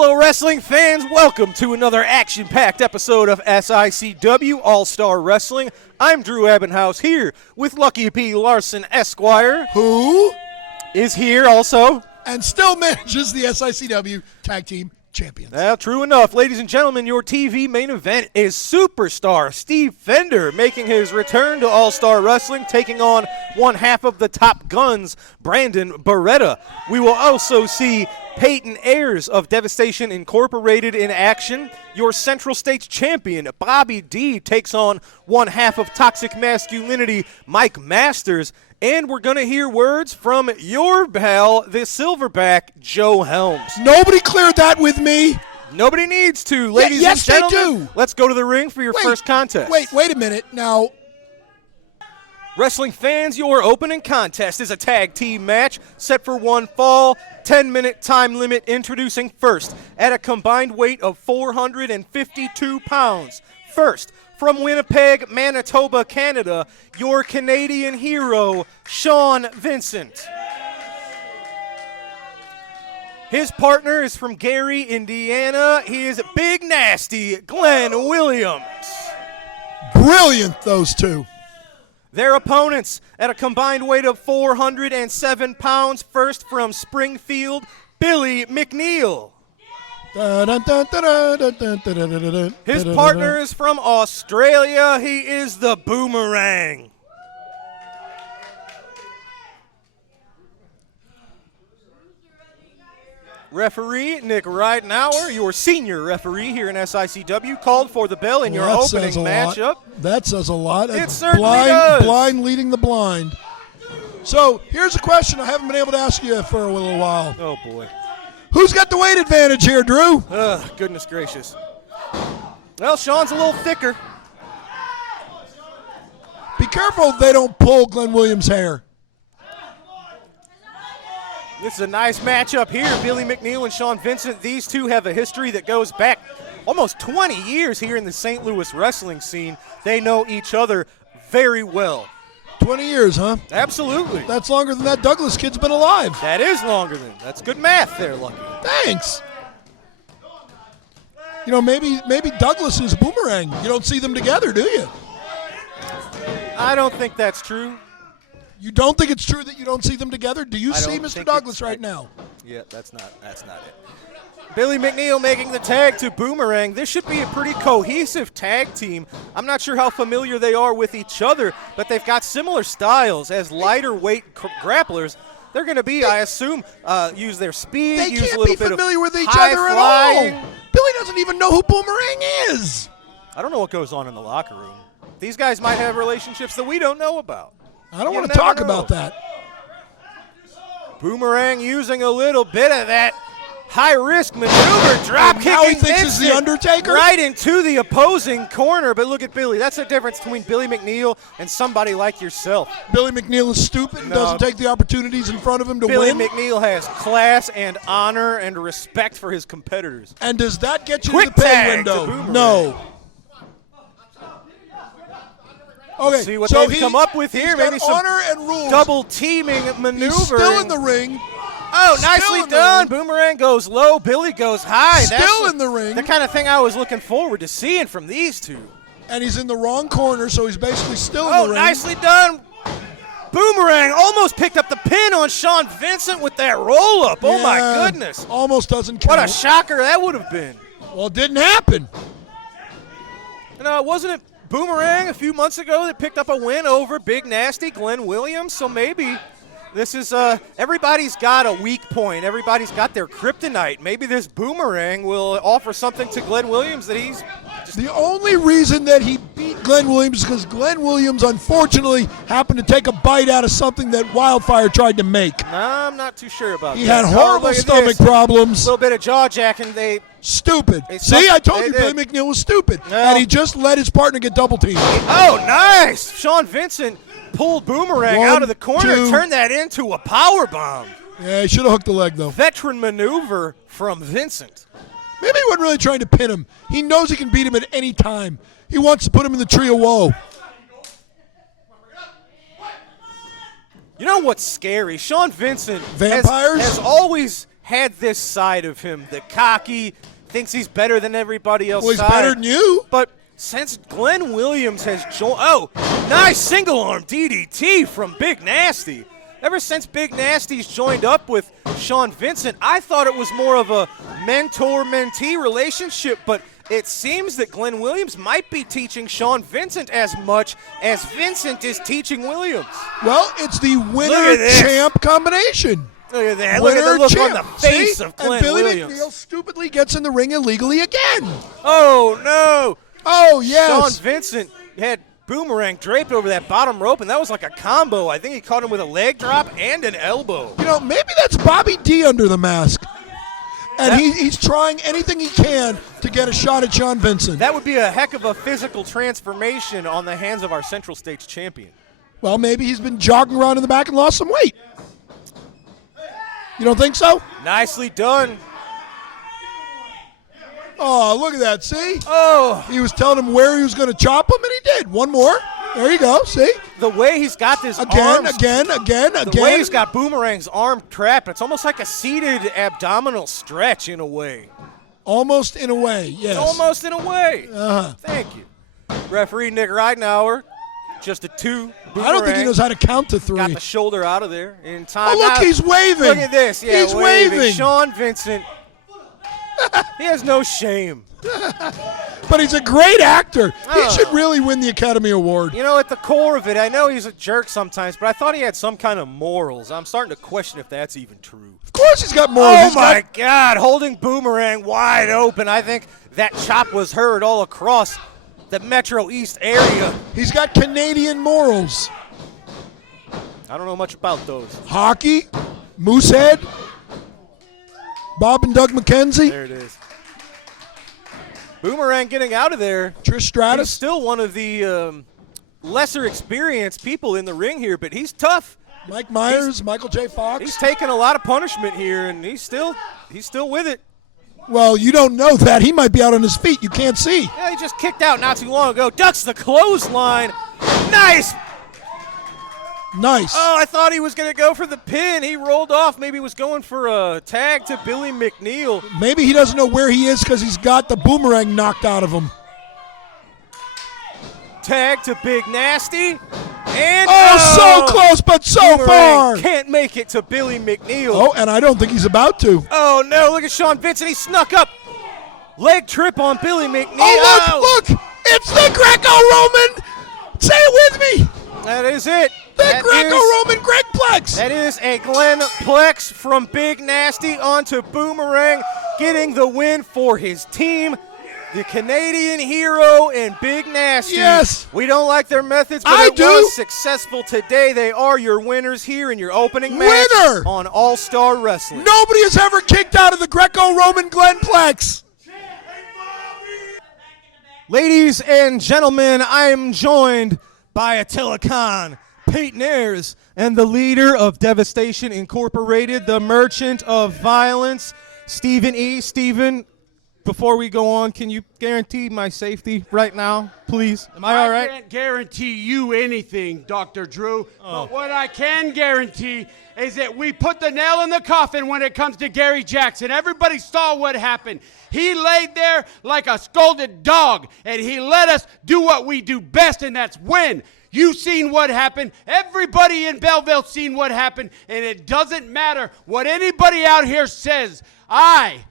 Hello, wrestling fans. Welcome to another action-packed episode of SICW All-Star Wrestling. I'm Drew Abbenhouse here with Lucky P. Larson, Esquire. Who is here also. And still manages the SICW Tag Team Champions. Well, true enough. Ladies and gentlemen, your TV main event is superstar Steve Fender making his return to All-Star Wrestling, taking on one half of the Top Guns, Brandon Beretta. We will also see Peyton Ayers of Devastation Incorporated in action. Your Central States champion, Bobby D, takes on one half of Toxic Masculinity, Mike Masters. And we're going to hear words from your pal, the Silverback, Joe Helms. Nobody cleared that with me. Nobody needs to. Ladies and gentlemen, they do. Let's go to the ring for your first contest. Wait a minute. Now, wrestling fans, your opening contest is a tag team match set for one fall, 10-minute time limit. Introducing first at a combined weight of 452 pounds. First, from Winnipeg, Manitoba, Canada, your Canadian hero, Sean Vincent. His partner is from Gary, Indiana. He is Big Nasty Glenn Williams. Brilliant, those two. Their opponents at a combined weight of 407 pounds. First from Springfield, Billy McNeil. His partner is from Australia. He is the Boomerang. Referee Nick Ridenauer, your senior referee here in SICW, called for the bell in your opening matchup. That says a lot. It certainly does. Blind leading the blind. So here's a question I haven't been able to ask you for a little while. Oh, boy. Who's got the weight advantage here, Drew? Goodness gracious. Well, Sean's a little thicker. Be careful they don't pull Glenn Williams' hair. This is a nice matchup here. Billy McNeil and Sean Vincent. These two have a history that goes back almost 20 years here in the St. Louis wrestling scene. They know each other very well. 20 years, huh? Absolutely. That's longer than that Douglas kid's been alive. That is longer than. That's good math there, Lucky. Thanks. You know, maybe Douglas is Boomerang. You don't see them together, do you? I don't think that's true. You don't think it's true that you don't see them together? Do you see Mr. Douglas right now? Yeah, that's not it. Billy McNeil making the tag to Boomerang. This should be a pretty cohesive tag team. I'm not sure how familiar they are with each other, but they've got similar styles as lighter weight grapplers. They're going to be, I assume, use their speed, they use a can't little be bit of familiar with each high other flying. at all. Billy doesn't even know who Boomerang is. I don't know what goes on in the locker room. These guys might have relationships that we don't know about. I don't want to talk about that. Boomerang using a little bit of that high-risk maneuver, drop-kicking now he thinks he's the Undertaker? Right into the opposing corner. But look at Billy. That's the difference between Billy McNeil and somebody like yourself. Billy McNeil is stupid and doesn't take the opportunities in front of him to Billy win. McNeil has class and honor and respect for his competitors. And does that get you Quick to the pay tag window? to Boomerang. No. Okay, see what so they've come up with here. Maybe some honor and rules. Double teaming maneuver. He's still in the ring. Oh, nicely done. Boomerang goes low. Billy goes high. Still in the ring. The kind of thing I was looking forward to seeing from these two. And he's in the wrong corner, so he's basically still in the ring. Oh, nicely done. Boomerang almost picked up the pin on Sean Vincent with that roll-up. Oh, my goodness. Almost doesn't count. What a shocker that would have been. Well, it didn't happen. Wasn't it Boomerang a few months ago that picked up a win over Big Nasty Glenn Williams? So maybe this is everybody's got a weak point. Everybody's got their kryptonite. Maybe this Boomerang will offer something to Glenn Williams that he's the only reason that he beat Glenn Williams is because Glenn Williams, unfortunately, happened to take a bite out of something that Wildfire tried to make. No, I'm not too sure about that. He had horrible stomach problems. A little bit of jaw jacking. Stupid. See, I told you Billy McNeil was stupid. No. And he just let his partner get double teamed. Oh, nice. Sean Vincent pulled Boomerang out of the corner and turned that into a power bomb. Yeah, he should have hooked the leg, though. Veteran maneuver from Vincent. Maybe he wasn't really trying to pin him. He knows he can beat him at any time. He wants to put him in the tree of woe. You know what's scary? Sean Vincent Vampires? has always had this side of him, the cocky, thinks he's better than everybody else. Well, he's better than you. But since Glenn Williams has joined, nice single arm DDT from Big Nasty. Ever since Big Nasty's joined up with Sean Vincent, I thought it was more of a mentor-mentee relationship, but it seems that Glenn Williams might be teaching Sean Vincent as much as Vincent is teaching Williams. Well, it's the winner-champ combination. Look at that. Look at the look on the face of Glenn and Billy Williams. McNeil stupidly gets in the ring illegally again. Oh, no. Oh, yes. Sean Vincent had Boomerang draped over that bottom rope, and that was like a combo. I think he caught him with a leg drop and an elbow. You know, maybe that's Bobby D under the mask. And he's trying anything he can to get a shot at Sean Vincent. That would be a heck of a physical transformation on the hands of our Central States champion. Well, maybe he's been jogging around in the back and lost some weight. You don't think so? Nicely done. Oh, look at that, see? Oh. He was telling him where he was going to chop him, and he did. One more. There you go, see? The way he's got this Again. The way he's got Boomerang's arm trapped, it's almost like a seated abdominal stretch in a way. Almost in a way, yes. Almost in a way. Uh-huh. Thank you. Referee Nick Ridenauer, just a 2. Boomerang I don't think he knows how to count to 3. got the shoulder out of there in time. Oh, look, now, he's waving. Look at this. Yeah, he's waving. Sean Vincent, he has no shame. But he's a great actor. He Oh. should really win the Academy Award. You know, at the core of it, I know he's a jerk sometimes, but I thought he had some kind of morals. I'm starting to question if that's even true. Of course he's got morals. Oh, He's my got- God, holding Boomerang wide open. I think that chop was heard all across the Metro East area. He's got Canadian morals. I don't know much about those. Hockey, Moosehead, Bob and Doug McKenzie, There it is. Boomerang getting out of there. Trish He's Stratus. still one of the lesser experienced people in the ring here, but he's tough. Mike Myers, Michael J. Fox. He's taking a lot of punishment here, and he's still with it. Well, you don't know that. He might be out on his feet. You can't see. Yeah, he just kicked out not too long ago. Ducks the clothesline. Nice. Nice. Oh, I thought he was going to go for the pin. He rolled off. Maybe he was going for a tag to Billy McNeil. Maybe he doesn't know where he is because he's got the Boomerang knocked out of him. Tag to Big Nasty. And so close, but so Boomerang far. can't make it to Billy McNeil. Oh, and I don't think he's about to. Oh, no, look at Sean Vincent. He snuck up. Leg trip on Billy McNeil. Oh, look. It's the Greco-Roman. Say it with me. That is it. The That Greco-Roman Gregplex. That is a Glenn Plex from Big Nasty onto Boomerang, getting the win for his team. The Canadian hero and Big Nasty. Yes. We don't like their methods, but I it do. was successful today. They are your winners here in your opening match Winner. on All-Star Wrestling. Nobody has ever kicked out of the Greco-Roman Glenplex. Ladies and gentlemen, I am joined by Attila Khan, Peyton Ayers, and the leader of Devastation Incorporated, the merchant of violence, Stephen E. Stephen, before we go on, can you guarantee my safety right now, please? Am I all right? I can't guarantee you anything, Dr. Drew, but what I can guarantee is that we put the nail in the coffin when it comes to Gary Jackson. Everybody saw what happened. He laid there like a scolded dog, and he let us do what we do best, and that's win. You seen what happened. Everybody in Belleville seen what happened, and it doesn't matter what anybody out here says. I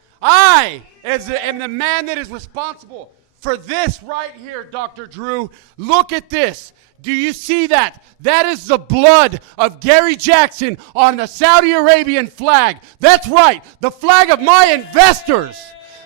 am the man that is responsible for this right here, Dr. Drew. Look at this. Do you see that? That is the blood of Gary Jackson on the Saudi Arabian flag. That's right, the flag of my investors.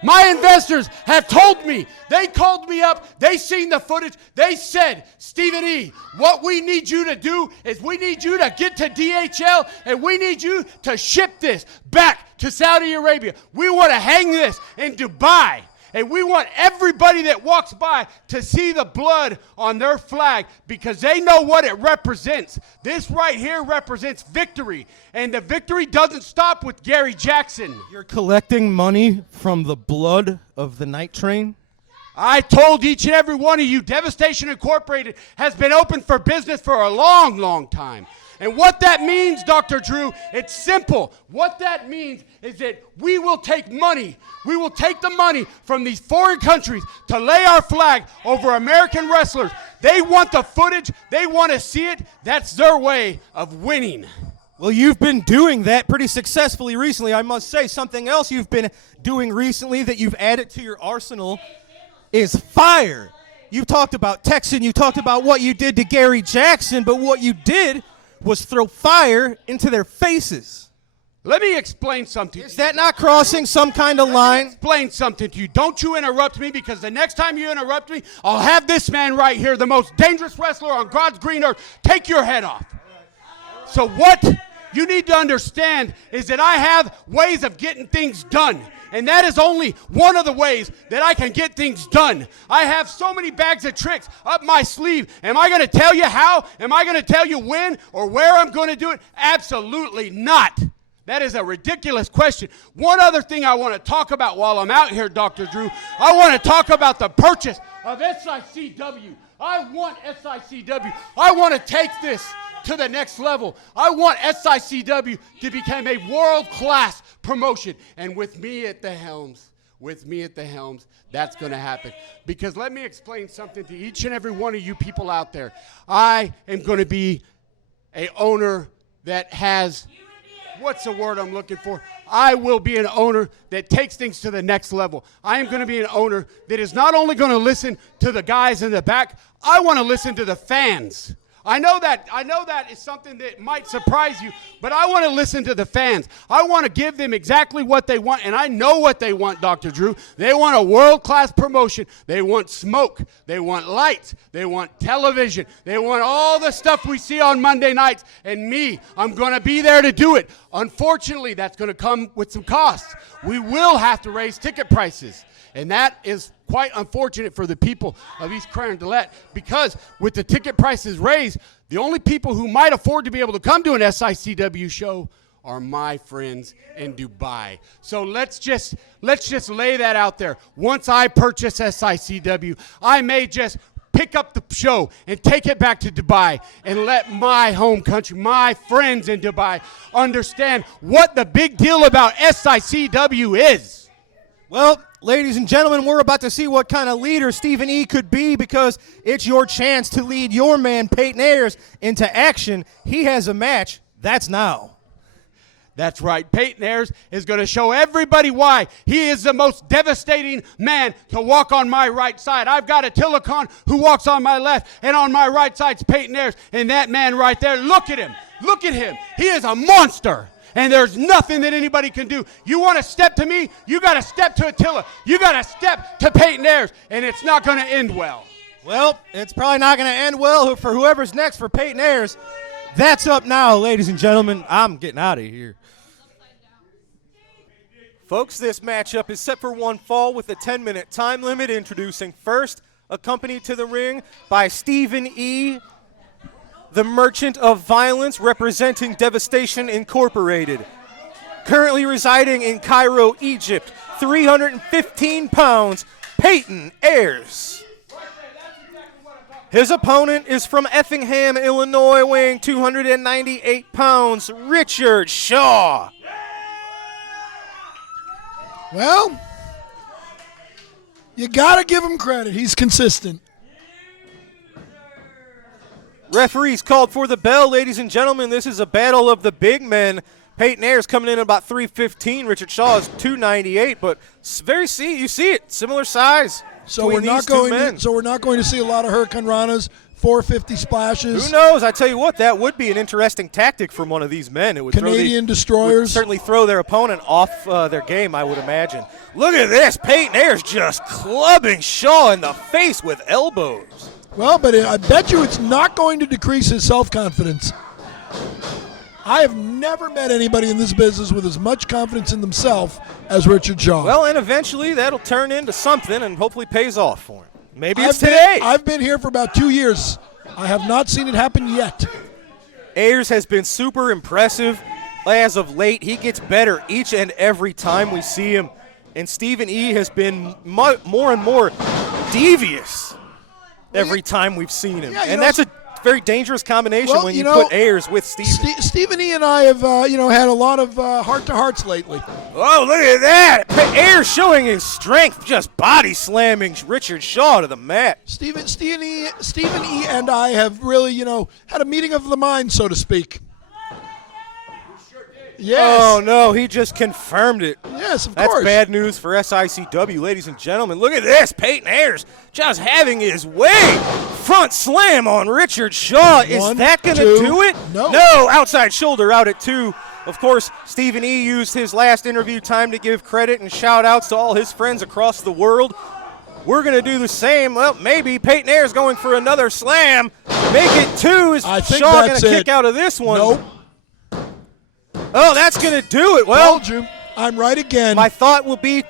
My investors have told me, they called me up, they seen the footage, they said, Stephen E., what we need you to do is we need you to get to DHL and we need you to ship this back to Saudi Arabia. We want to hang this in Dubai. And we want everybody that walks by to see the blood on their flag because they know what it represents. This right here represents victory. And the victory doesn't stop with Gary Jackson. You're collecting money from the blood of the night train? I told each and every one of you, Devastation Incorporated has been open for business for a long, long time. And what that means, Dr. Drew, it's simple. What that means is that we will take money. We will take the money from these foreign countries to lay our flag over American wrestlers. They want the footage. They want to see it. That's their way of winning. Well, you've been doing that pretty successfully recently. I must say, something else you've been doing recently that you've added to your arsenal is fire. You talked about Texan. You talked about what you did to Gary Jackson, but what you did was throw fire into their faces. Let me explain something. Is that not crossing some kind of line? Explain something to you. Don't you interrupt me, because the next time you interrupt me, I'll have this man right here, the most dangerous wrestler on God's green earth, take your head off. So what you need to understand is that I have ways of getting things done. And that is only one of the ways that I can get things done. I have so many bags of tricks up my sleeve. Am I going to tell you how? Am I going to tell you when or where I'm going to do it? Absolutely not. That is a ridiculous question. One other thing I want to talk about while I'm out here, Dr. Drew, I want to talk about the purchase of SICW. I want SICW. I want to take this to the next level. I want SICW to become a world-class promotion. And with me at the helms, that's going to happen. Because let me explain something to each and every one of you people out there. I am going to be an owner that has, what's the word I'm looking for? I will be an owner that takes things to the next level. I am going to be an owner that is not only going to listen to the guys in the back, I want to listen to the fans. I know that is something that might surprise you, but I want to listen to the fans. I want to give them exactly what they want, and I know what they want, Dr. Drew. They want a world-class promotion. They want smoke. They want lights. They want television. They want all the stuff we see on Monday nights, and me, I'm going to be there to do it. Unfortunately, that's going to come with some costs. We will have to raise ticket prices. And that is quite unfortunate for the people of East Carondelet, because with the ticket prices raised, the only people who might afford to be able to come to an SICW show are my friends in Dubai. So let's just lay that out there. Once I purchase SICW, I may just pick up the show and take it back to Dubai and let my home country, my friends in Dubai, understand what the big deal about SICW is. Well, ladies and gentlemen, we're about to see what kind of leader Stephen E. could be, because it's your chance to lead your man, Peyton Ayers, into action. He has a match. That's now. That's right. Peyton Ayers is going to show everybody why he is the most devastating man to walk on my right side. I've got Attila Khan who walks on my left, and on my right side's Peyton Ayers. And that man right there, look at him. Look at him. He is a monster. And there's nothing that anybody can do. You want to step to me? You got to step to Attila. You got to step to Peyton Ayers, and it's not going to end well. Well, it's probably not going to end well for whoever's next for Peyton Ayers. That's up now, ladies and gentlemen. I'm getting out of here. Folks, this matchup is set for one fall with a 10-minute time limit. Introducing first, accompanied to the ring by Stephen E., the Merchant of Violence, representing Devastation Incorporated. Currently residing in Cairo, Egypt, 315 pounds, Peyton Ayers. His opponent is from Effingham, Illinois, weighing 298 pounds, Richard Shaw. Well, you got to give him credit. He's consistent. Referees called for the bell, ladies and gentlemen. This is a battle of the big men. Peyton Ayers coming in at about 315. Richard Shaw is 298, but you see it, similar size. So we're not going to see a lot of Hurricane Ranas, 450 splashes. Who knows? I tell you what, that would be an interesting tactic from one of these men. It would Canadian destroyers would certainly throw their opponent off their game, I would imagine. Look at this, Peyton Ayers just clubbing Shaw in the face with elbows. Well, but I bet you it's not going to decrease his self-confidence. I have never met anybody in this business with as much confidence in themselves as Richard Shaw. Well, and eventually that'll turn into something and hopefully pays off for him. Maybe it's today. I've been here for about 2 years. I have not seen it happen yet. Ayers has been super impressive as of late. He gets better each and every time we see him. And Stephen E. has been more and more devious every time we've seen him. Yeah, and that's a very dangerous combination Well, when you you know, put Ayers with Steven. Stephen E. and I have, had a lot of heart-to-hearts lately. Oh, look at that. Ayers showing his strength, just body slamming Richard Shaw to the mat. Stephen E. and I have really, had a meeting of the mind, so to speak. Yes. Oh, no, he just confirmed it. Yes, of That's course. bad news for SICW, ladies and gentlemen. Look at this. Peyton Ayers just having his way. Front slam on Richard Shaw. Is One, that going to two. do it? No. Outside shoulder out at 2. Of course, Stephen E. used his last interview time to give credit and shout-outs to all his friends across the world. We're going to do the same. Well, maybe Peyton Ayers going for another slam. Make it 2. Is I think Shaw going that's to it. kick out of this one? Nope. Oh, that's going to do it. Well, Told you. I'm right again. my thought will be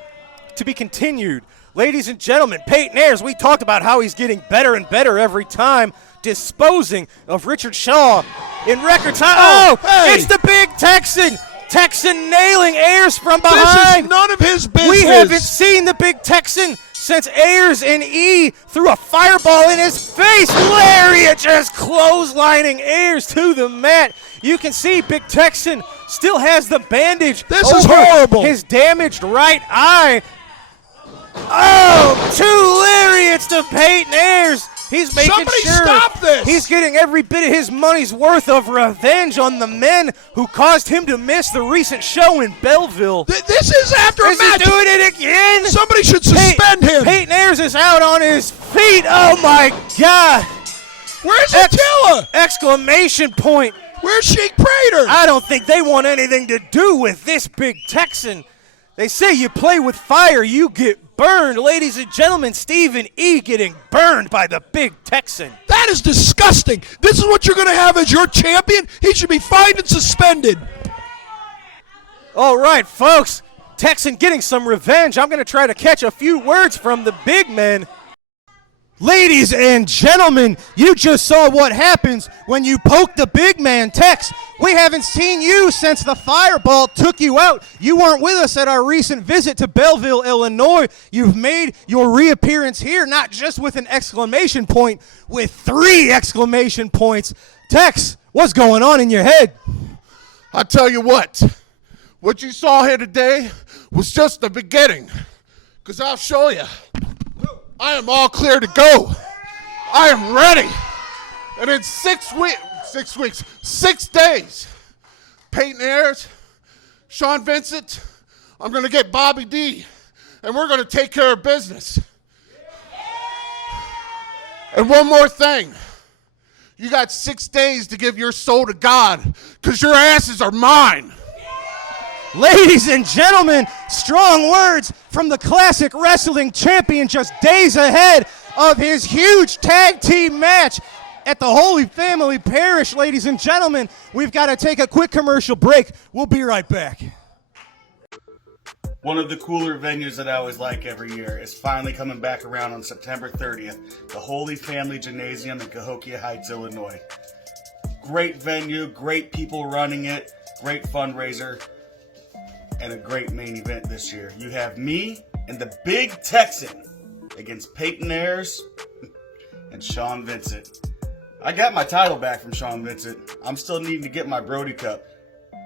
to be continued. Ladies and gentlemen, Peyton Ayers, we talked about how he's getting better and better every time, disposing of Richard Shaw in record time. Oh, hey. It's the Big Texan. Texan nailing Ayers from This behind. is none of his business. We haven't seen the Big Texan since Ayers and E threw a fireball in his face. Lariat just clotheslining Ayers to the mat. You can see Big Texan still has the bandage This is over horrible. his damaged right eye. Oh, 2 lariats to Peyton Ayers. He's making Somebody sure stop this. he's getting every bit of his money's worth of revenge on the men who caused him to miss the recent show in Belleville. This is after a Is he match. doing it again? Somebody should suspend him. Peyton Ayers is out on his feet. Oh, my God. Where's Attila? Exclamation point. Where's Sheik Prater? I don't think they want anything to do with this Big Texan. They say you play with fire, you get burned. Ladies and gentlemen, Stephen E. getting burned by the Big Texan. That is disgusting. This is what you're going to have as your champion? He should be fined and suspended. All right, folks. Texan getting some revenge. I'm going to try to catch a few words from the big men. Ladies and gentlemen, you just saw what happens when you poke the big man, Tex. We haven't seen you since the fireball took you out. You weren't with us at our recent visit to Belleville, Illinois. You've made your reappearance here, not just with an exclamation point, with 3 exclamation points. Tex, what's going on in your head? I tell you what you saw here today was just the beginning, because I'll show you. I am all clear to go. I am ready. And in 6 days, Peyton Ayers, Sean Vincent, I'm going to get Bobby D, and we're going to take care of business. And one more thing. You got 6 days to give your soul to God, because your asses are mine. Ladies and gentlemen, strong words from the classic wrestling champion just days ahead of his huge tag team match at the Holy Family Parish. Ladies and gentlemen, we've got to take a quick commercial break. We'll be right back. One of the cooler venues that I always like every year is finally coming back around on September 30th, the Holy Family Gymnasium in Cahokia Heights, Illinois. Great venue, great people running it, great fundraiser, and a great main event this year. You have me and the Big Texan against Peyton Ayers and Sean Vincent. I got my title back from Sean Vincent. I'm still needing to get my Brody Cup.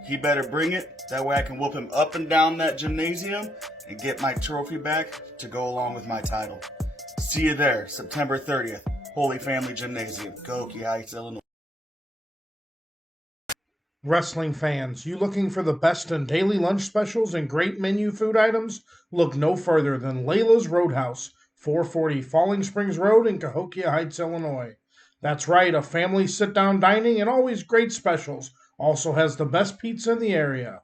He better bring it. That way I can whoop him up and down that gymnasium and get my trophy back to go along with my title. See you there, September 30th, Holy Family Gymnasium, Cahokia Heights, Illinois. Wrestling fans, you looking for the best in daily lunch specials and great menu food items? Look no further than Layla's Roadhouse, 440 Falling Springs Road in Cahokia Heights, Illinois. That's right, a family sit-down dining and always great specials. Also has the best pizza in the area.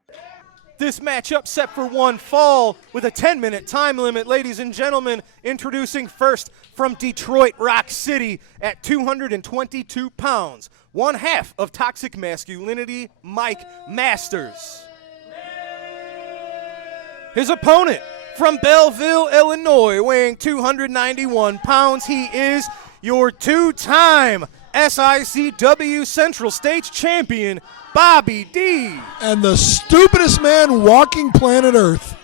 This matchup set for one fall with a 10-minute time limit. Ladies and gentlemen, introducing first from Detroit Rock City at 222 pounds, one half of Toxic Masculinity, Mike Masters. His opponent from Belleville, Illinois, weighing 291 pounds, he is your 2-time SICW Central States champion, Bobby D. And the stupidest man walking planet Earth.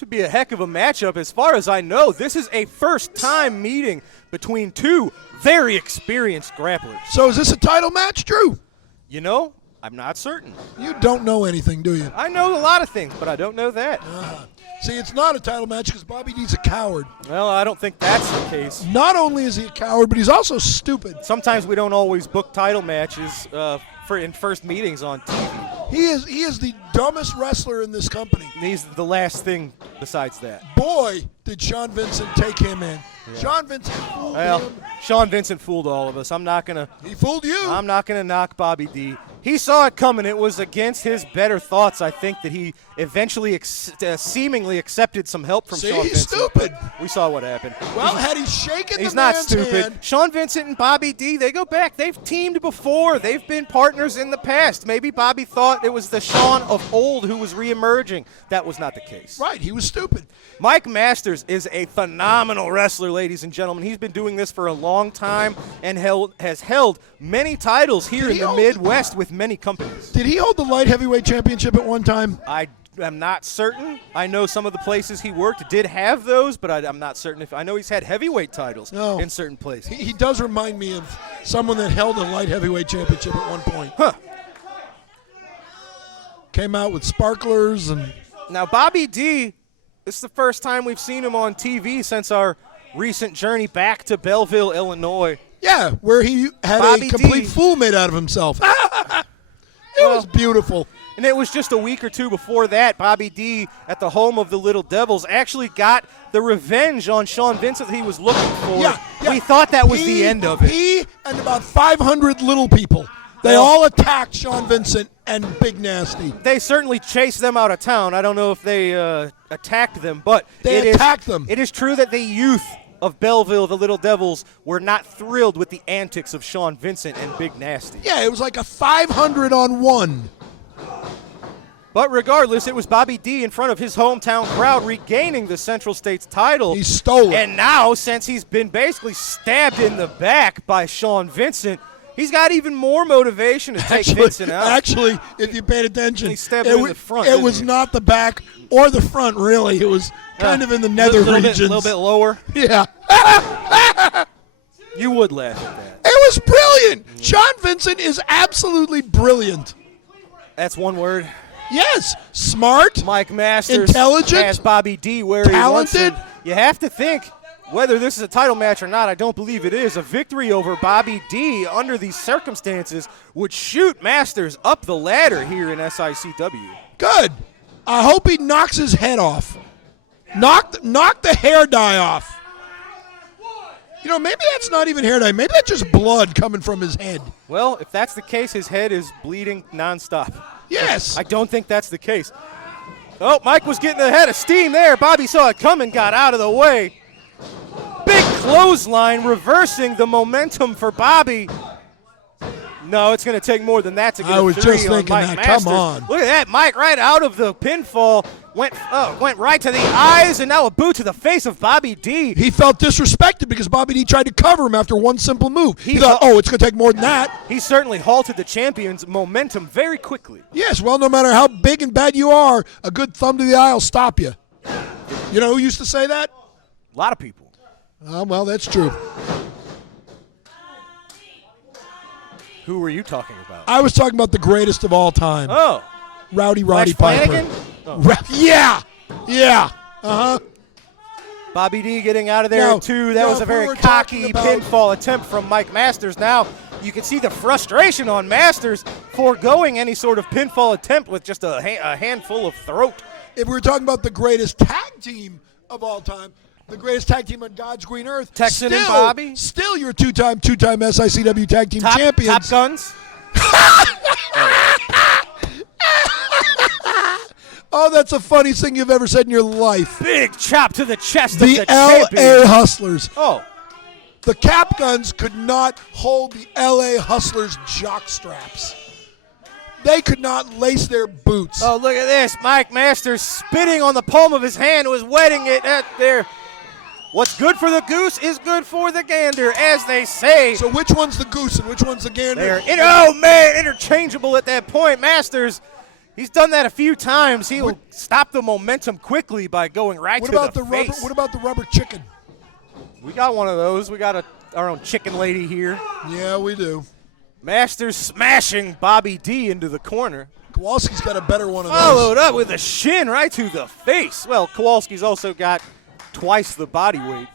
Should be a heck of a matchup. As far as I know, this is a first-time meeting between two very experienced grapplers. So is this a title match, Drew? You know, I'm not certain. You don't know anything, do you? I know a lot of things, but I don't know that. See, it's not a title match because Bobby D's a coward. Well, I don't think that's the case. Not only is he a coward, but he's also stupid. Sometimes we don't always book title matches in first meetings on TV. He is the dumbest wrestler in this company. He's the last thing besides that. Boy, did Sean Vincent take him in. Yeah. Sean Vincent fooled him. Sean Vincent fooled all of us. He fooled you. I'm not gonna knock Bobby D. He saw it coming. It was against his better thoughts, I think, that he eventually seemingly accepted some help from Sean Vincent. He's stupid. We saw what happened. Well, had he shaken He's the not man's stupid. hand, Sean Vincent and Bobby D, they go back. They've teamed before. They've been partners in the past. Maybe Bobby thought it was the Sean of old who was reemerging. That was not the case. Right, he was stupid. Mike Masters is a phenomenal wrestler, ladies and gentlemen. He's been doing this for a long time and has held many titles here in the Midwest with many companies. Did he hold the light heavyweight championship at one time? I am not certain. I know some of the places he worked did have those, but I'm not certain. I know he's had heavyweight titles in certain places. He does remind me of someone that held a light heavyweight championship at one point. Huh. Came out with sparklers and... Now, Bobby D, this is the first time we've seen him on TV since our recent journey back to Belleville, Illinois. Yeah, where he had Bobby a complete D. fool made out of himself. It was beautiful. And it was just a week or two before that, Bobby D, at the home of the Little Devils, actually got the revenge on Sean Vincent that he was looking for. Yeah. We thought that was the end of it. He and about 500 little people, they all attacked Sean Vincent and Big Nasty. They certainly chased them out of town. I don't know if they attacked them, but they attacked them. It is true that the youth of Belleville, the Little Devils, were not thrilled with the antics of Sean Vincent and Big Nasty. Yeah, it was like a 500-on-1. But regardless, it was Bobby D in front of his hometown crowd regaining the Central States title. He stole it. And now, since he's been basically stabbed in the back by Sean Vincent, he's got even more motivation to take Vincent out. Actually, if you paid attention, he stabbed him in the front. It was not the back or the front, really. It was kind of in the nether regions. A little bit lower. Yeah. You would laugh at that. It was brilliant. Sean Vincent is absolutely brilliant. That's one word. Yes, smart, Mike Masters intelligent, has Bobby D where talented. He wants him. You have to think whether this is a title match or not. I don't believe it is. A victory over Bobby D under these circumstances would shoot Masters up the ladder here in SICW. Good. I hope he knocks his head off. Knock the hair dye off. You know, maybe that's not even hair dye. Maybe that's just blood coming from his head. Well, if that's the case, his head is bleeding nonstop. Yes. I don't think that's the case. Oh, Mike was getting ahead of steam there. Bobby saw it coming, got out of the way. Big clothesline, reversing the momentum for Bobby. No, it's going to take more than that to get I was a three just on thinking Mike that. Masters. Come on. Look at that. Mike right out of the pinfall. Went right to the eyes, and now a boot to the face of Bobby D. He felt disrespected because Bobby D tried to cover him after one simple move. He thought, it's going to take more than that. He certainly halted the champion's momentum very quickly. Yes, well, no matter how big and bad you are, a good thumb to the eye will stop you. You know who used to say that? A lot of people. Well, that's true. Who were you talking about? I was talking about the greatest of all time. Oh. Roddy Flash Piper. Flanagan? Oh. Yeah. Uh-huh. Bobby D getting out of there, too. That was a very cocky pinfall attempt from Mike Masters. Now you can see the frustration on Masters foregoing any sort of pinfall attempt with just a handful of throat. If we were talking about the greatest tag team of all time, the greatest tag team on God's green earth, Texan and Bobby. Still your two-time SICW tag team champions. Top Guns. Oh, that's the funniest thing you've ever said in your life. Big chop to the chest of the the L.A. champion. Hustlers. Oh. The Cap Guns could not hold the L.A. Hustlers' jock straps. They could not lace their boots. Oh, look at this. Mike Masters spitting on the palm of his hand, was wetting it at there. What's good for the goose is good for the gander, as they say. So which one's the goose and which one's the gander? They're interchangeable at that point. Masters He's done that a few times. He'll stop the momentum quickly by going right to the face. What about the rubber chicken? We got one of those. We got our own chicken lady here. Yeah, we do. Masters smashing Bobby D into the corner. Kowalski's got a better one of those. Followed up with a shin right to the face. Well, Kowalski's also got twice the body weight.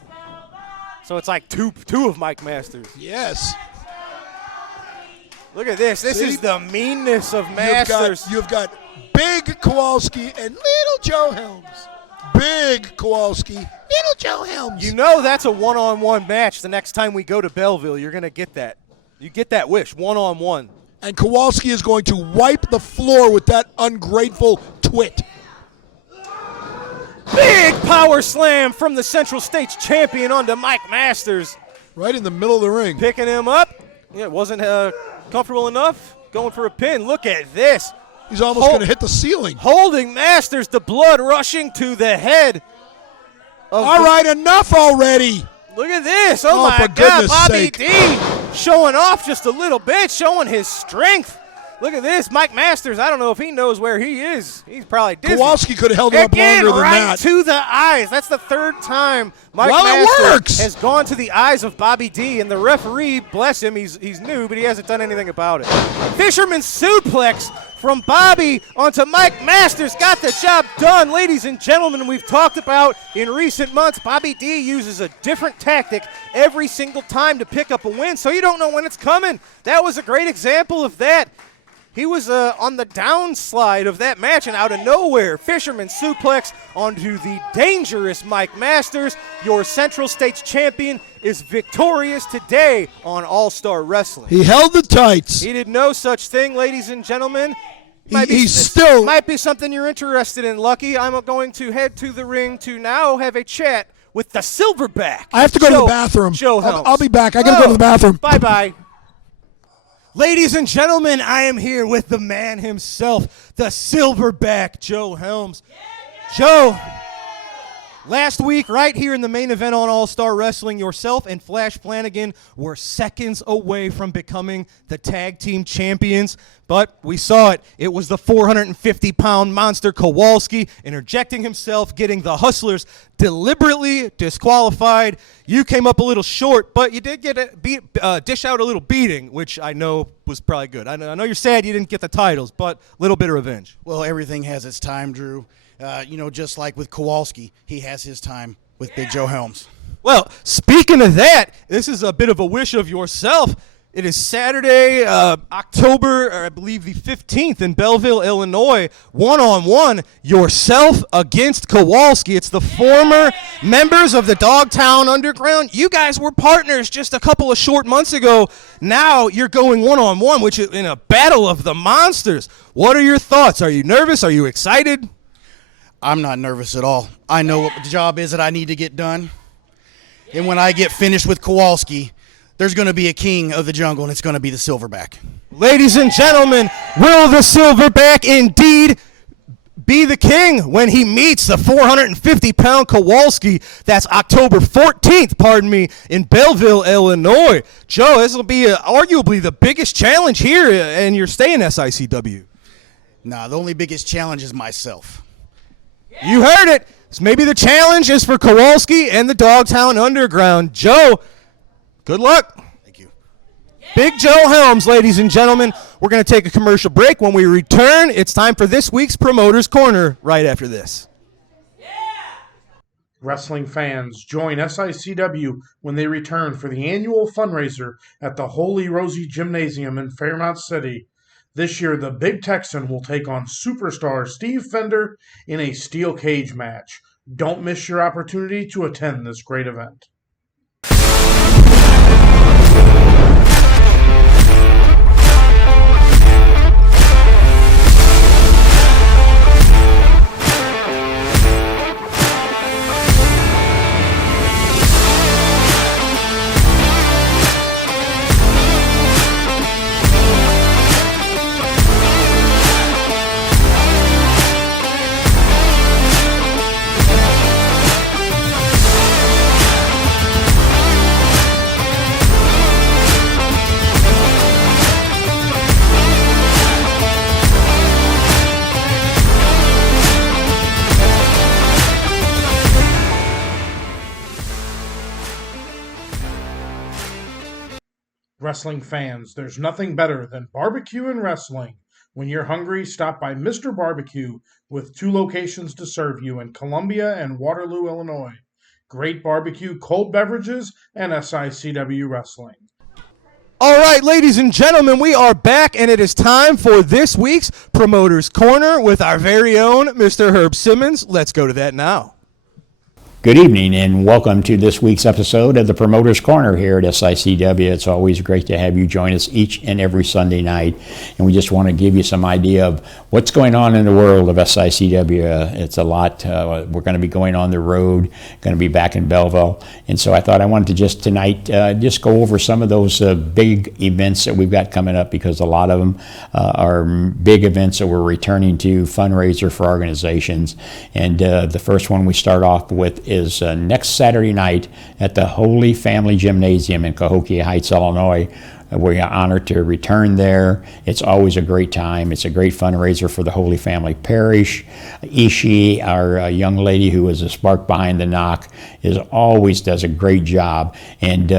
So it's like two of Mike Masters. Yes. Look at this. This is the meanness of Masters. You've got big Kowalski and little Joe Helms. Big Kowalski, little Joe Helms. You know that's a one-on-one match. The next time we go to Belleville, you're going to get that. You get that wish, one-on-one. And Kowalski is going to wipe the floor with that ungrateful twit. Big power slam from the Central States champion onto Mike Masters. Right in the middle of the ring. Picking him up. Yeah, it wasn't comfortable enough. Going for a pin. Look at this. He's almost going to hit the ceiling. Holding Masters, the blood rushing to the head. All right, enough already. Look at this. Oh my for God. goodness Bobby sake. D showing off just a little bit, showing his strength. Look at this. Mike Masters, I don't know if he knows where he is. He's probably dizzy. Kowalski could have held him up Again, longer than right that. to the eyes. That's the third time Mike Well, it Masters works. has gone to the eyes of Bobby D, and the referee, bless him, he's new, but he hasn't done anything about it. Fisherman suplex from Bobby onto Mike Masters. Got the job done. Ladies and gentlemen, we've talked about in recent months, Bobby D uses a different tactic every single time to pick up a win, so you don't know when it's coming. That was a great example of that. He was on the downslide of that match, and out of nowhere, Fisherman suplex onto the dangerous Mike Masters. Your Central States champion is victorious today on All-Star Wrestling. He held the tights. He did no such thing, ladies and gentlemen. Might be something you're interested in, Lucky. I'm going to head to the ring to now have a chat with the Silverback. I have to go to the bathroom. Joe Helms. I'll be back. I got to go to the bathroom. Bye-bye. Ladies and gentlemen, I am here with the man himself, the Silverback, Joe Helms. Joe, last week, right here in the main event on All-Star Wrestling, yourself and Flash Flanagan were seconds away from becoming the tag team champions, but we saw it. It was the 450-pound monster Kowalski interjecting himself, getting the Hustlers deliberately disqualified. You came up a little short, but you did get dish out a little beating, which I know was probably good. I know you're sad you didn't get the titles, but a little bit of revenge. Well, everything has its time, Drew. Just like with Kowalski, he has his time with Big Joe Helms. Well, speaking of that, this is a bit of a wish of yourself. It is Saturday, October, or I believe the 15th in Belleville, Illinois. One-on-one, yourself against Kowalski. It's the former members of the Dogtown Underground. You guys were partners just a couple of short months ago. Now you're going one-on-one, which is in a battle of the monsters. What are your thoughts? Are you nervous? Are you excited? I'm not nervous at all. I know what the job is that I need to get done. And when I get finished with Kowalski, there's going to be a king of the jungle, and it's going to be the Silverback. Ladies and gentlemen, will the Silverback indeed be the king when he meets the 450-pound Kowalski? That's October 14th, in Belleville, Illinois. Joe, this will be arguably the biggest challenge here, and you're staying SICW. Nah, the only biggest challenge is myself. You heard it. So maybe the challenge is for Kowalski and the Dogtown Underground. Joe, good luck. Thank you. Big Joe Helms, ladies and gentlemen. We're going to take a commercial break. When we return, it's time for this week's Promoter's Corner right after this. Wrestling fans, join SICW when they return for the annual fundraiser at the Holy Rosie Gymnasium in Fairmount City. This year, the Big Texan will take on superstar Steve Fender in a steel cage match. Don't miss your opportunity to attend this great event. Wrestling fans, there's nothing better than barbecue and wrestling. When you're hungry, stop by Mr. Barbecue with 2 locations to serve you in Columbia and Waterloo, Illinois. Great barbecue, cold beverages, and SICW wrestling. All right, ladies and gentlemen, we are back, and it is time for this week's Promoter's Corner with our very own Mr. Herb Simmons. Let's go to that now. Good evening and welcome to this week's episode of the Promoter's Corner here at SICW. It's always great to have you join us each and every Sunday night, and we just want to give you some idea of what's going on in the world of SICW. It's a lot. We're going to be going on the road, going to be back in Belleville, and so I thought I wanted to just tonight just go over some of those big events that we've got coming up, because a lot of them are big events that we're returning to, fundraiser for organizations. And the first one we start off with is next Saturday night at the Holy Family Gymnasium in Cahokia Heights, Illinois. We're honored to return there. It's always a great time. It's a great fundraiser for the Holy Family Parish. Ishi, our young lady who is a spark behind the knock, always does a great job, and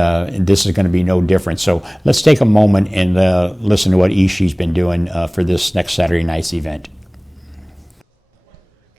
this is going to be no different. So let's take a moment and listen to what Ishi's been doing for this next Saturday night's event.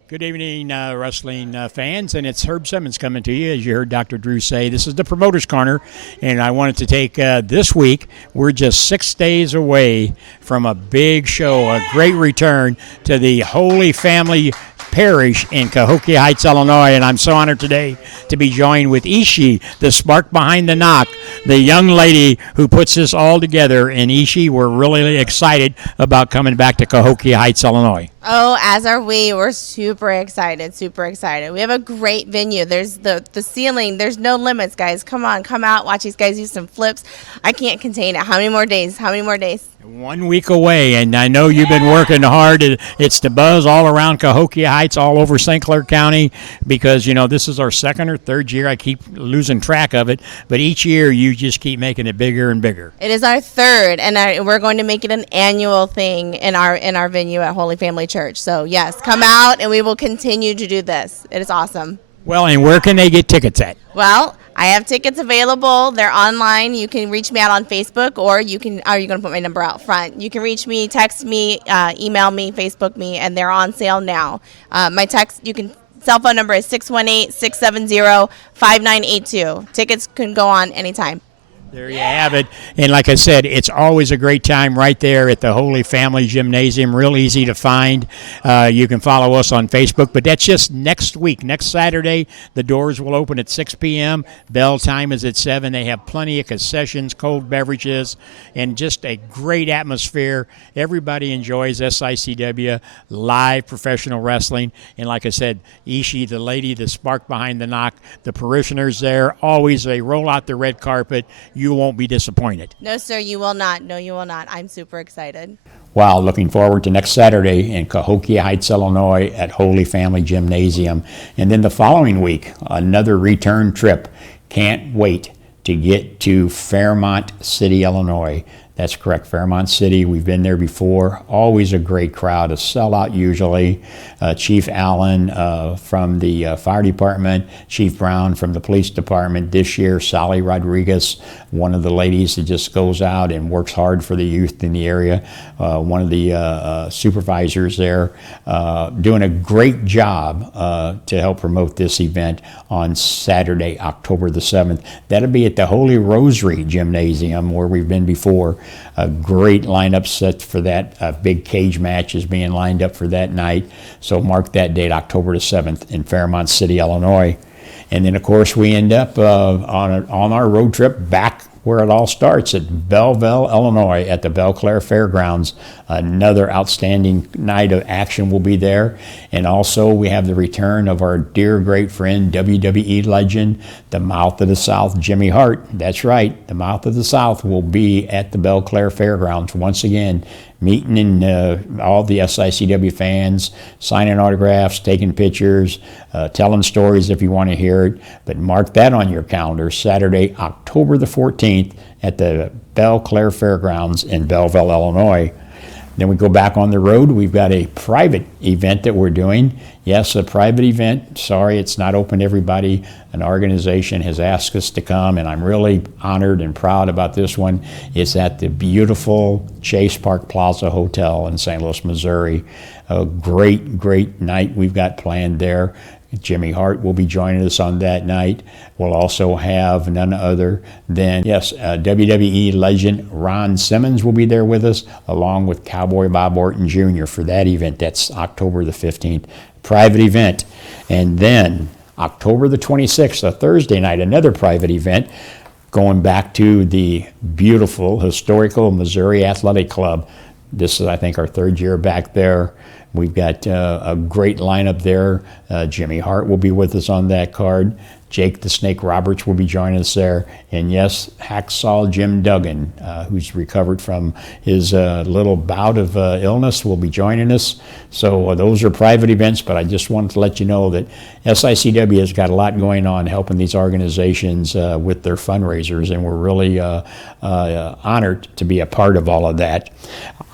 Good evening, wrestling fans, and it's Herb Simmons coming to you. As you heard Dr. Drew say, this is the Promoter's Corner, and I wanted to take this week, we're just 6 days away from a big show, a great return to the Holy Family Parish in Cahokia Heights, Illinois, and I'm so honored today to be joined with Ishi, the spark behind the knock, the young lady who puts this all together. And Ishi, we're really excited about coming back to Cahokia Heights, Illinois. Oh, as are we. We're super excited, super excited. We have a great venue. There's the ceiling. There's no limits, guys. Come on, come out, watch these guys do some flips. I can't contain it. How many more days? 1 week away, and I know you've been working hard. It's the buzz all around Cahokia Heights, all over St. Clair County, because, you know, this is our 2nd or 3rd year. I keep losing track of it, but each year you just keep making it bigger and bigger. It is our 3rd, and we're going to make it an annual thing in our venue at Holy Family Church. So, yes, come out, and we will continue to do this. It is awesome. Well, and where can they get tickets at? Well, I have tickets available. They're online. You can reach me out on Facebook, or you can. Are you going to put my number out front? You can reach me, text me, email me, Facebook me, and they're on sale now. My cell phone number is 618-670-5982. Tickets can go on anytime. There you have it. And like I said, it's always a great time right there at the Holy Family Gymnasium. Real easy to find. You can follow us on Facebook, but that's just next week. Next Saturday, the doors will open at 6 p.m. Bell time is at 7. They have plenty of concessions, cold beverages, and just a great atmosphere. Everybody enjoys SICW, live professional wrestling. And like I said, Ishi, the lady, the spark behind the knock, the parishioners there, always they roll out the red carpet. You won't be disappointed. No, sir, you will not. No, you will not. I'm super excited. Wow, looking forward to next Saturday in Cahokia Heights, Illinois at Holy Family Gymnasium. And then the following week, another return trip. Can't wait to get to Fairmont City, Illinois. That's correct, Fairmont City. We've been there before. Always a great crowd, a sellout usually. Chief Allen from the fire department, Chief Brown from the police department. This year, Sally Rodriguez, one of the ladies that just goes out and works hard for the youth in the area. One of the supervisors there, doing a great job to help promote this event on Saturday, October the 7th. That'll be at the Holy Rosary Gymnasium where we've been before. A great lineup set for that. A big cage match is being lined up for that night. So mark that date, October the 7th in Fairmont City, Illinois. And then, of course, we end up on our road trip back where it all starts at Belleville, Illinois at the Belle Claire Fairgrounds. Another outstanding night of action will be there. And also we have the return of our dear great friend, WWE legend, the Mouth of the South, Jimmy Hart. That's right, the Mouth of the South will be at the Belle Claire Fairgrounds once again, meeting all the SICW fans, signing autographs, taking pictures, telling stories if you want to hear it. But mark that on your calendar, Saturday, October the 14th at the Belle Claire Fairgrounds in Belleville, Illinois. Then we go back on the road. We've got a private event that we're doing. Yes, a private event. Sorry, it's not open to everybody. An organization has asked us to come, and I'm really honored and proud about this one. It's at the beautiful Chase Park Plaza Hotel in St. Louis, Missouri. A great, great night we've got planned there. Jimmy Hart will be joining us on that night. We'll also have none other than, yes, WWE legend Ron Simmons will be there with us, along with Cowboy Bob Orton Jr. for that event. That's October the 15th, private event. And then October the 26th, a Thursday night, another private event, going back to the beautiful, historical Missouri Athletic Club. This is, I think, our third year back there. We've got a great lineup there. Jimmy Hart will be with us on that card. Jake the Snake Roberts will be joining us there. And yes, Hacksaw Jim Duggan, who's recovered from his little bout of illness, will be joining us. So those are private events, but I just wanted to let you know that SICW has got a lot going on helping these organizations with their fundraisers, and we're really honored to be a part of all of that.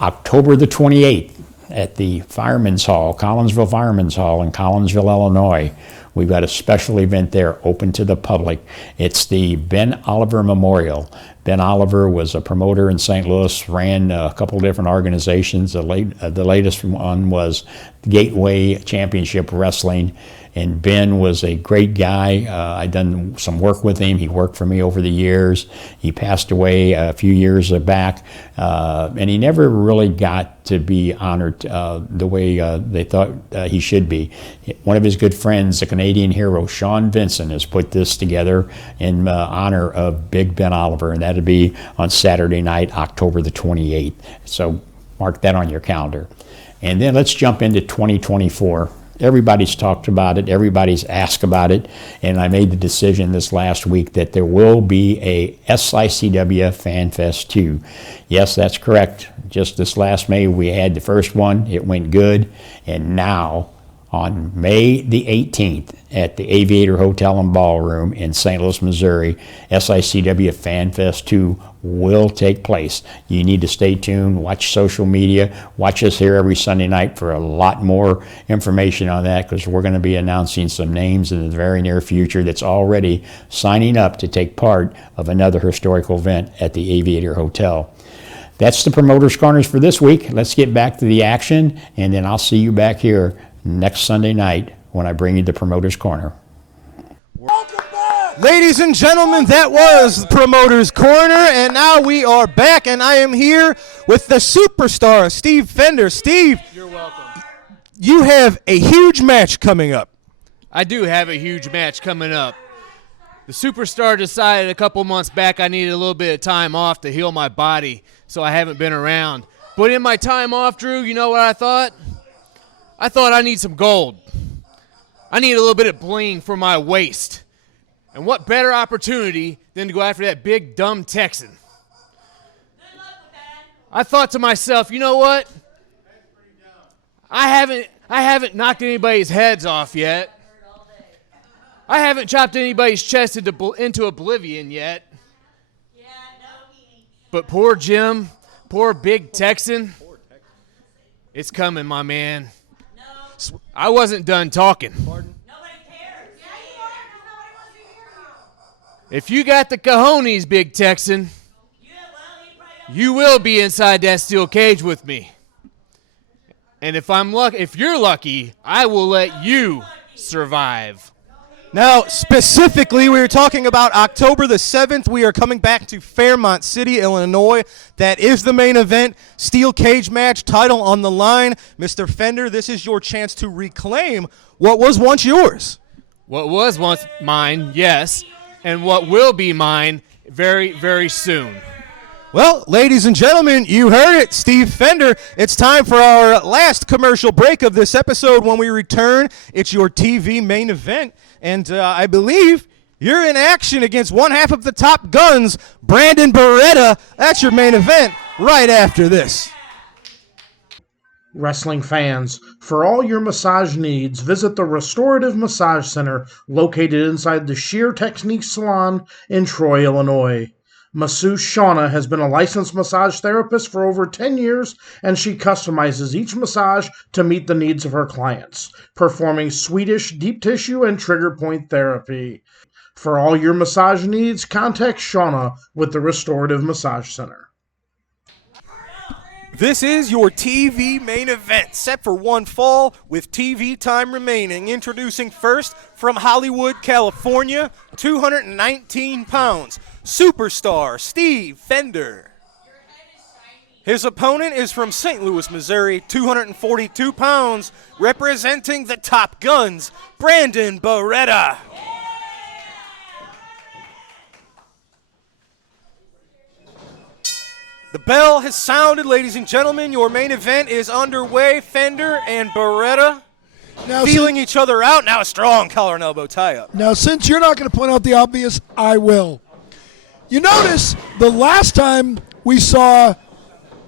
October the 28th, at the Fireman's Hall, Collinsville Fireman's Hall in Collinsville, Illinois. We've got a special event there open to the public. It's the Ben Oliver Memorial. Ben Oliver was a promoter in St. Louis, ran a couple different organizations. The latest one was Gateway Championship Wrestling. And Ben was a great guy. I'd done some work with him. He worked for me over the years. He passed away a few years back, and he never really got to be honored the way they thought he should be. One of his good friends, the Canadian hero Sean Vincent, has put this together in honor of Big Ben Oliver, and that'll be on Saturday night, October the 28th. So mark that on your calendar. And then let's jump into 2024. Everybody's talked about it. Everybody's asked about it. And I made the decision this last week that there will be a SICW Fan Fest 2. Yes, that's correct. Just this last May, we had the first one. It went good. And now, on May the 18th at the Aviator Hotel and Ballroom in St. Louis, Missouri, SICW Fan Fest 2 will take place. You need to stay tuned, watch social media, watch us here every Sunday night for a lot more information on that, because we're going to be announcing some names in the very near future that's already signing up to take part of another historical event at the Aviator Hotel. That's the Promoters Corners for this week. Let's get back to the action, and then I'll see you back here next Sunday night when I bring you the Promoter's Corner. Ladies and gentlemen, that was Promoter's Corner, and now we are back, and I am here with the superstar, Steve Fender. Steve, you're welcome. You have a huge match coming up. I do have a huge match coming up. The superstar decided a couple months back I needed a little bit of time off to heal my body, so I haven't been around. But in my time off, Drew, you know what I thought? I thought I need some gold. I need a little bit of bling for my waist. And what better opportunity than to go after that big, dumb Texan? I thought to myself, you know what? I haven't knocked anybody's heads off yet. I haven't chopped anybody's chest into oblivion yet. But poor Jim, poor Big Texan, it's coming, my man. I wasn't done talking. If you got the cojones, Big Texan, you will be inside that steel cage with me. And if you're lucky, I will let you survive. Now, specifically, we were talking about October the 7th. We are coming back to Fairmont City, Illinois. That is the main event. Steel cage match, title on the line. Mr. Fender, this is your chance to reclaim what was once yours. What was once mine, yes, and what will be mine very, very soon. Well, ladies and gentlemen, you heard it. Steve Fender. It's time for our last commercial break of this episode. When we return, it's your TV main event. And I believe you're in action against one half of the Top Guns, Brandon Beretta. That's your main event right after this. Wrestling fans, for all your massage needs, visit the Restorative Massage Center located inside the Sheer Technique Salon in Troy, Illinois. Masseuse Shauna has been a licensed massage therapist for over 10 years, and she customizes each massage to meet the needs of her clients, performing Swedish deep tissue and trigger point therapy. For all your massage needs, contact Shauna with the Restorative Massage Center. This is your TV main event, set for one fall with TV time remaining. Introducing first from Hollywood, California, 219 pounds, superstar Steve Fender. His opponent is from St. Louis, Missouri, 242 pounds, representing the Top Guns, Brandon Beretta. The bell has sounded, ladies and gentlemen. Your main event is underway. Fender and Beretta feeling each other out. Now a strong collar and elbow tie-up. Now, since you're not going to point out the obvious, I will. You notice the last time we saw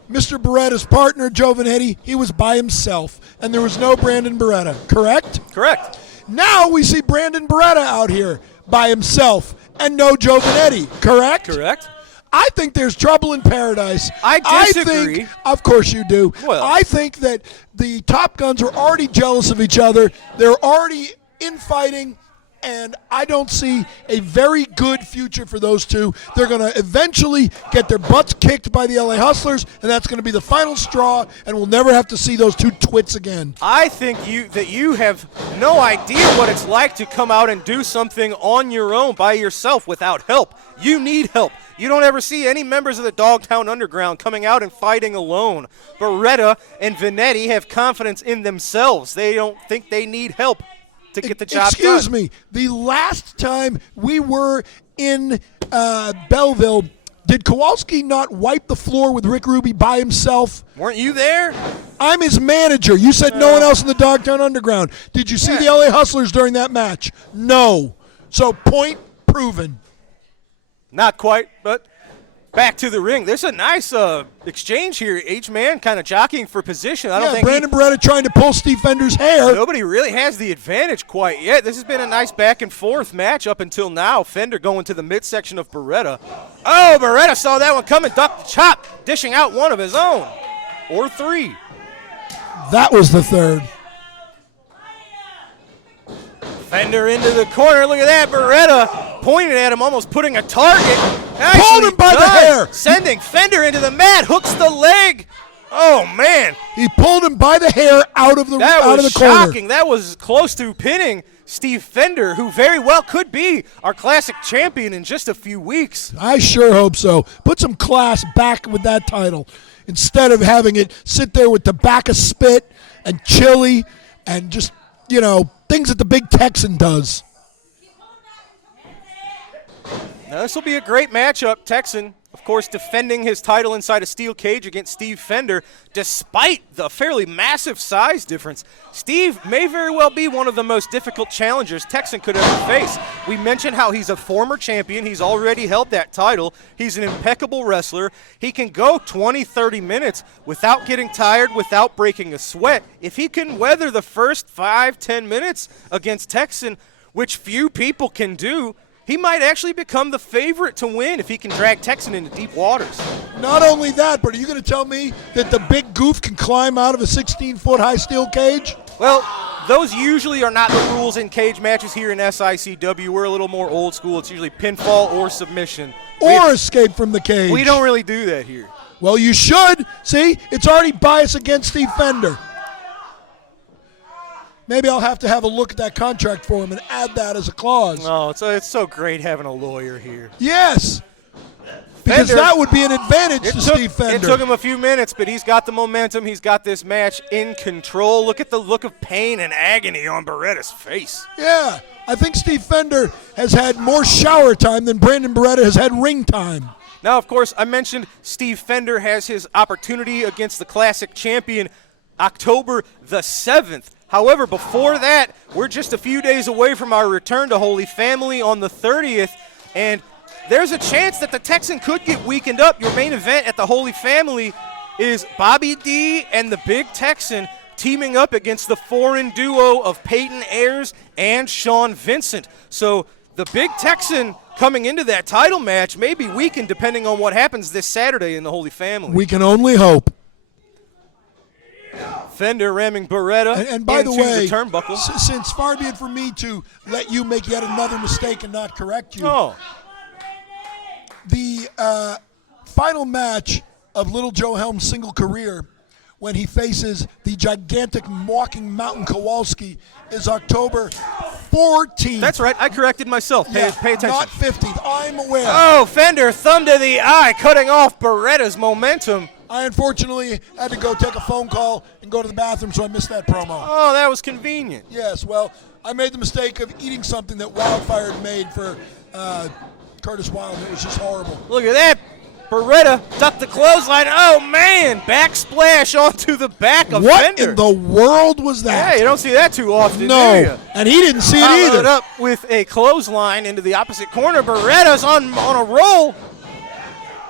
Mr. Beretta's partner, Joe Vanetti, he was by himself, and there was no Brandon Beretta, correct? Correct. Now we see Brandon Beretta out here by himself and no Joe Vanetti, correct? Correct. I think there's trouble in paradise. I disagree. Of course you do. Well, I think that the Top Guns are already jealous of each other. They're already infighting, and I don't see a very good future for those two. They're going to eventually get their butts kicked by the LA Hustlers, and that's going to be the final straw, and we'll never have to see those two twits again. I think that you have no idea what it's like to come out and do something on your own by yourself without help. You need help. You don't ever see any members of the Dogtown Underground coming out and fighting alone. Beretta and Vanetti have confidence in themselves. They don't think they need help to get the job done. Excuse me. The last time we were in Belleville, did Kowalski not wipe the floor with Rick Ruby by himself? Weren't you there? I'm his manager. You said no one else in the Dogtown Underground. Did you see the LA Hustlers during that match? No. So point proven. Not quite, but back to the ring. There's a nice exchange here. Each man kind of jockeying for position. I don't think Brandon Beretta trying to pull Steve Fender's hair. Nobody really has the advantage quite yet. This has been a nice back and forth match up until now. Fender going to the midsection of Beretta. Oh, Beretta saw that one coming, ducked the chop, dishing out one of his own. Or three. That was the third. Fender into the corner. Look at that. Beretta pointing at him, almost putting a target. Pulled him by the hair. Sending Fender into the mat. Hooks the leg. Oh, man. He pulled him by the hair out of the corner. That was shocking. That was close to pinning Steve Fender, who very well could be our classic champion in just a few weeks. I sure hope so. Put some class back with that title instead of having it sit there with tobacco spit and chili and just, things that the Big Texan does. Now, this will be a great matchup. Texan, of course, defending his title inside a steel cage against Steve Fender, despite the fairly massive size difference. Steve may very well be one of the most difficult challengers Texan could ever face. We mentioned how he's a former champion. He's already held that title. He's an impeccable wrestler. He can go 20, 30 minutes without getting tired, without breaking a sweat. If he can weather the first 5, 10 minutes against Texan, which few people can do, he might actually become the favorite to win if he can drag Texan into deep waters. Not only that, but are you going to tell me that the big goof can climb out of a 16-foot high steel cage? Well, those usually are not the rules in cage matches here in SICW. We're a little more old school. It's usually pinfall or submission. Or escape from the cage. We don't really do that here. Well, you should. See, it's already biased against Steve Fender. Maybe I'll have to have a look at that contract for him and add that as a clause. No, it's so great having a lawyer here. Yes, because that would be an advantage to Steve Fender. It took him a few minutes, but he's got the momentum. He's got this match in control. Look at the look of pain and agony on Beretta's face. Yeah, I think Steve Fender has had more shower time than Brandon Beretta has had ring time. Now, of course, I mentioned Steve Fender has his opportunity against the classic champion October the 7th. However, before that, we're just a few days away from our return to Holy Family on the 30th, and there's a chance that the Texan could get weakened up. Your main event at the Holy Family is Bobby D and the Big Texan teaming up against the foreign duo of Peyton, Ayers, and Sean Vincent. So the Big Texan coming into that title match may be weakened depending on what happens this Saturday in the Holy Family. We can only hope. Fender ramming Beretta and by the into way, the turnbuckle. Since far be it from me to let you make yet another mistake and not correct you. Oh. The final match of Little Joe Helms' single career, when he faces the gigantic walking mountain Kowalski, is October 14th. That's right. I corrected myself. Pay attention. Not 15th. I'm aware. Oh, Fender, thumb to the eye, cutting off Beretta's momentum. I unfortunately had to go take a phone call and go to the bathroom, so I missed that promo. Oh, that was convenient. Yes, well, I made the mistake of eating something that Wildfire had made for Curtis Wild. It was just horrible. Look at that. Beretta ducked the clothesline. Oh, man. Backsplash onto the back of What Fender. in the world was that? Yeah, you don't see that too often, do you? No, and he didn't see it Followed either. up with a clothesline into the opposite corner. Beretta's on a roll.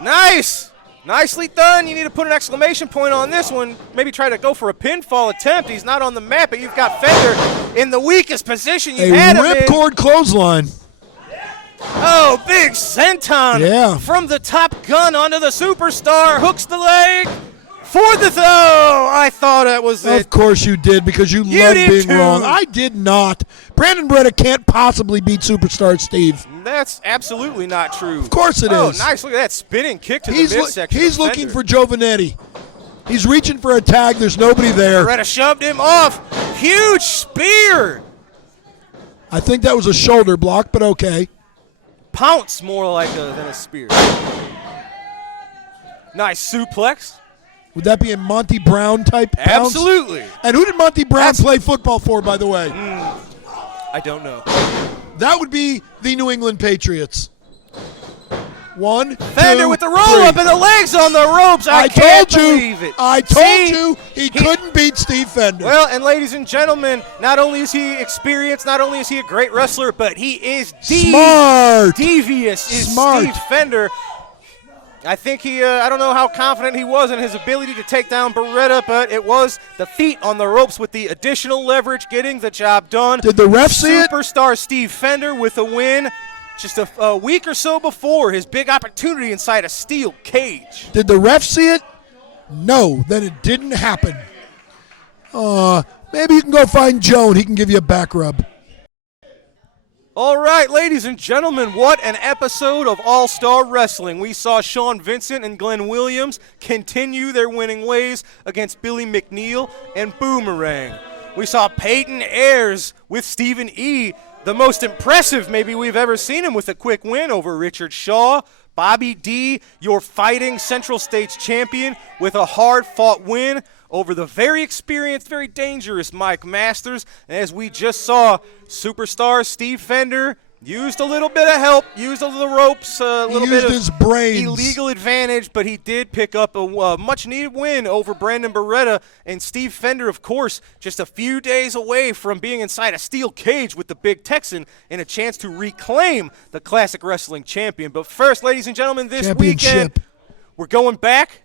Nice. Nicely done. You need to put an exclamation point on this one. Maybe try to go for a pinfall attempt. He's not on the map, but you've got Fender in the weakest position you've had A him in. ripcord clothesline. Oh, big senton Yeah. from the Top Gun onto the Superstar. Hooks the leg for the throw. I thought that was it. Of course you did, because you You love did being too. wrong. I did not. Brandon Beretta can't possibly beat Superstar Steve. That's absolutely not true. Of course it Oh, is. nice. Look at that spinning kick to He's the midsection. he's of looking Fender. for Joe Vanetti. He's reaching for a tag. There's nobody there. Beretta shoved him off. Huge spear. I think that was a shoulder block, but okay. Pounce more like than a spear. Nice suplex. Would that be a Monty Brown type pounce? Absolutely. And who did Monty Brown play football for, by the way? I don't know. That would be the New England Patriots. One, Fender two, with the roll three. up and the legs on the ropes. I can't believe it. I told See? you he couldn't beat Steve Fender. Well, and ladies and gentlemen, not only is he experienced, not only is he a great wrestler, but he is Smart. devious. Is Smart. Steve Fender. I think I don't know how confident he was in his ability to take down Beretta, but it was the feet on the ropes with the additional leverage getting the job done. Did the ref see it? Superstar Steve Fender with a win just a week or so before his big opportunity inside a steel cage. Did the ref see it? No, then it didn't happen. Maybe you can go find Joe and he can give you a back rub. All right, ladies and gentlemen, what an episode of All-Star Wrestling. We saw Sean Vincent and Glenn Williams continue their winning ways against Billy McNeil and Boomerang. We saw Peyton Ayers with Stephen E., the most impressive maybe we've ever seen him, with a quick win over Richard Shaw. Bobby D., your fighting Central States champion, with a hard-fought win over the very experienced, very dangerous Mike Masters. And as we just saw, superstar Steve Fender used a little bit of help, used a little ropes, a little bit of his brains. illegal advantage, but he did pick up a much-needed win over Brandon Beretta. And Steve Fender, of course, just a few days away from being inside a steel cage with the Big Texan and a chance to reclaim the Classic Wrestling Champion. But first, ladies and gentlemen, this weekend, we're going back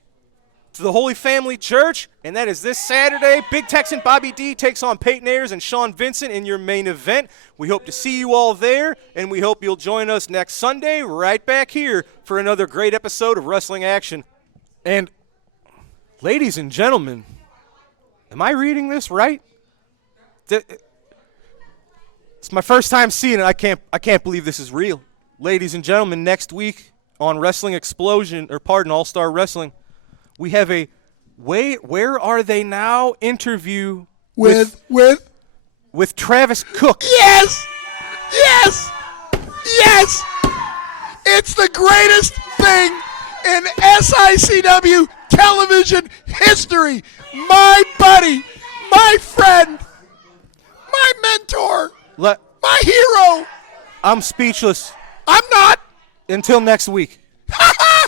to the Holy Family Church, and that is this Saturday. Big Texan Bobby D takes on Peyton Ayers and Sean Vincent in your main event. We hope to see you all there, and we hope you'll join us next Sunday right back here for another great episode of Wrestling Action. And, ladies and gentlemen, am I reading this right? It's my first time seeing it. I can't believe this is real. Ladies and gentlemen, next week on Wrestling Explosion, All-Star Wrestling, we have a Where Are They Now interview with Travis Cook. Yes! Yes! Yes! It's the greatest thing in SICW television history. My buddy, my friend, my mentor, my hero. I'm speechless. I'm not. Until next week. Ha ha!